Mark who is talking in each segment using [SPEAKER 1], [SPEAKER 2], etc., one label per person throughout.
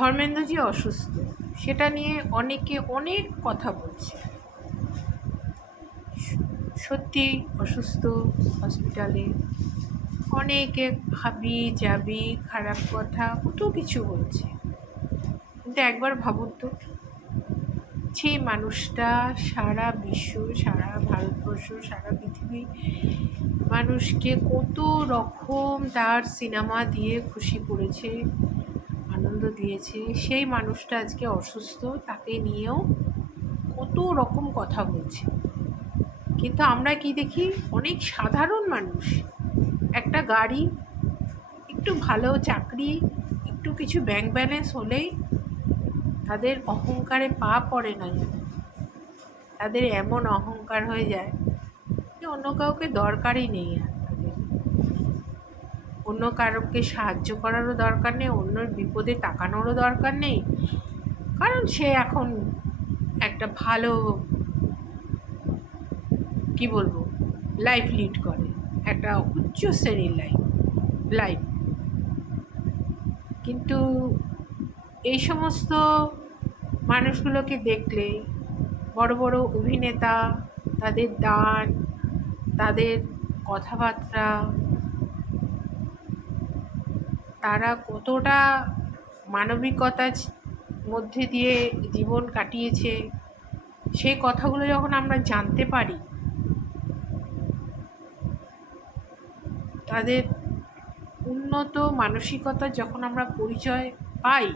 [SPEAKER 1] ধর্মেন্দ্রজি অসুস্থ। সেটা নিয়ে অনেকে অনেক কথা বলছে। সত্যি অসুস্থ হসপিটালে। অনেকে হাবি যাবি, খারাপ কথা, কত কিছু বলছে। কিন্তু একবার ভাবুন তো সেই মানুষটা সারা বিশ্ব, সারা ভারতবর্ষ, সারা পৃথিবী মানুষকে কত রকম তার সিনেমা দিয়ে খুশি করেছে আনন্দ দিয়েছে। সেই মানুষটা আজকে অসুস্থ, তাকে নিয়েও কত রকম কথা বলছে। কিন্তু আমরা কি দেখি? অনেক সাধারণ মানুষ। একটা গাড়ি, একটু ভালো চাকরি, একটু কিছু ব্যাংক ব্যালেন্স হলেই তাদের অহংকারে পা পড়ে না। তাদের এমন অহংকার হয়ে যায় যে অন্য কাউকে দরকারই নেই আর। অন্য কারোকে সাহায্য করারও দরকার নেই, অন্যর বিপদে তাকানোরও দরকার নেই। কারণ সে এখন একটা ভালো, কি বলব লাইফ লিড করে। একটা উচ্চ শ্রেণির লাইফ লাইফ কিন্তু এই সমস্ত মানুষগুলোকে দেখলে বড় বড় অভিনেতা, তাদের দান, তাদের কথাবার্তা তারা কতটা মানবিকতার মধ্যে দিয়ে জীবন কাটিয়েছে সেই কথাগুলো যখন আমরা জানতে পারি, তাদের উন্নত মানসিকতা যখন আমরা পরিচয় পাই,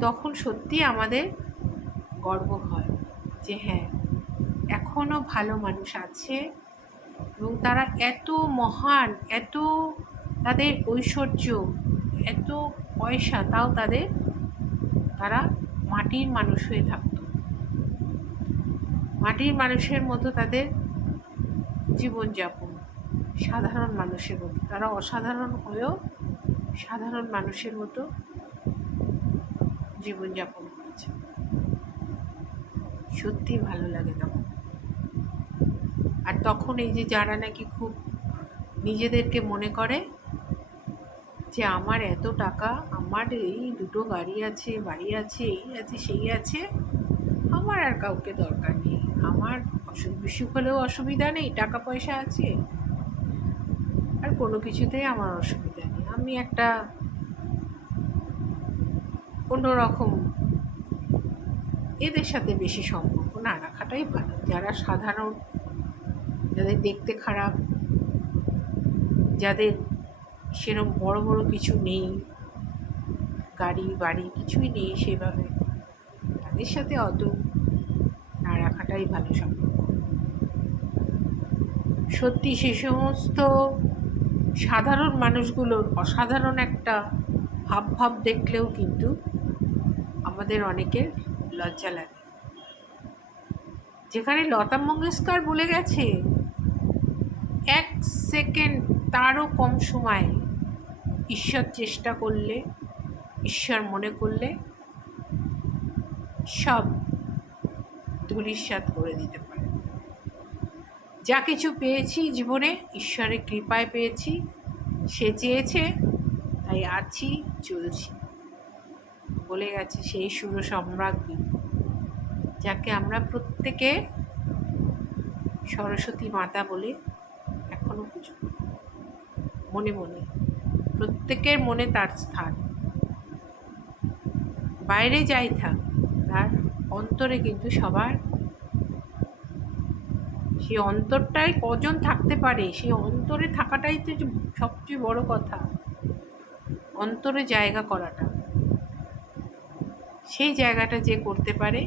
[SPEAKER 1] তখন সত্যি আমাদের গর্ব হয় যে হ্যাঁ এখনও ভালো মানুষ আছে। এবং তারা এত মহান, এত তাদের ঐশ্বর্য, এত পয়সা, তাও তাদের, তারা মাটির মানুষ হয়ে থাকত। মাটির মানুষের মতো তাদের জীবনযাপন, সাধারণ মানুষের মতো। তারা অসাধারণ হয়েও সাধারণ মানুষের মতো জীবনযাপন করেছে। সত্যি ভালো লাগে তখন। আর তখন এই যে যারা নাকি খুব নিজেদেরকে মনে করে যে আমার এত টাকা, আমার এই দুটো গাড়ি আছে, বাড়ি আছে, এই আছে, সেই আছে, আমার আর কাউকে দরকার নেই। আমার অসুখ বিসুখ হলেও অসুবিধা নেই, টাকা পয়সা আছে। আর কোনো কিছুতেই আমার অসুবিধা নেই। আমি একটা অন্যরকম এদের সাথে বেশি সম্পর্ক না রাখাটাই ভালো। যারা সাধারণ যাদের দেখতে খারাপ, যাদের সেরম বড় বড় কিছু নেই, গাড়ি, বাড়ি কিছুই নেই সেভাবে, তাদের সাথে অত না রাখাটাই ভালো সম্পর্ক। সত্যি সে সমস্ত সাধারণ মানুষগুলোর অসাধারণ একটা ভাব ভাব দেখলেও কিন্তু আমাদের অনেকের লজ্জা লাগে। যেখানে লতা মঙ্গেশকর বলে গেছে এক সেকেন্ড তারও কম সময়ে ঈশ্বর চেষ্টা করলে, ঈশ্বর মনে করলে সব ধূলিসাৎ করে দিতে পারে। যা কিছু পেয়েছি জীবনে, ঈশ্বরের কৃপায় পেয়েছি, সে চেয়েছে, তাই আছি, চলছি। বলে গেছে সেই সুর সম্রাজ্ঞী, যাকে আমরা প্রত্যেকে সরস্বতী মাতা বলে। এখনও পুজো। মনে মনে। প্রত্যেকের মনে তার স্থান। বাইরে যাই থাক, তার অন্তরে কিন্তু সবার সেই অন্তরটাই কজন থাকতে পারে? সেই অন্তরে থাকাটাই তো সবচেয়ে বড় কথা। অন্তরে জায়গা করাটা। সেই জায়গাটা যে করতে পারে,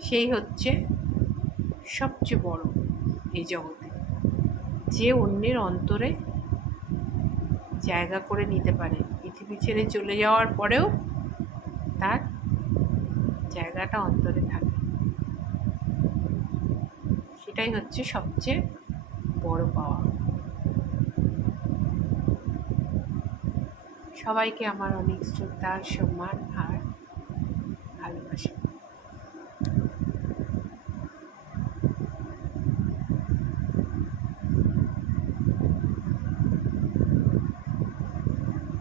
[SPEAKER 1] সেই হচ্ছে সবচেয়ে বড় এই জগতে। যে অন্যের অন্তরে জায়গা করে নিতে পারে। পৃথিবী ছেড়ে চলে যাওয়ার পরেও তার জায়গাটা অন্তরে থাকে। সেটাই হচ্ছে সবচেয়ে বড় পাওয়া। সবাইকে আমার অনেক শ্রদ্ধা সম্মান আর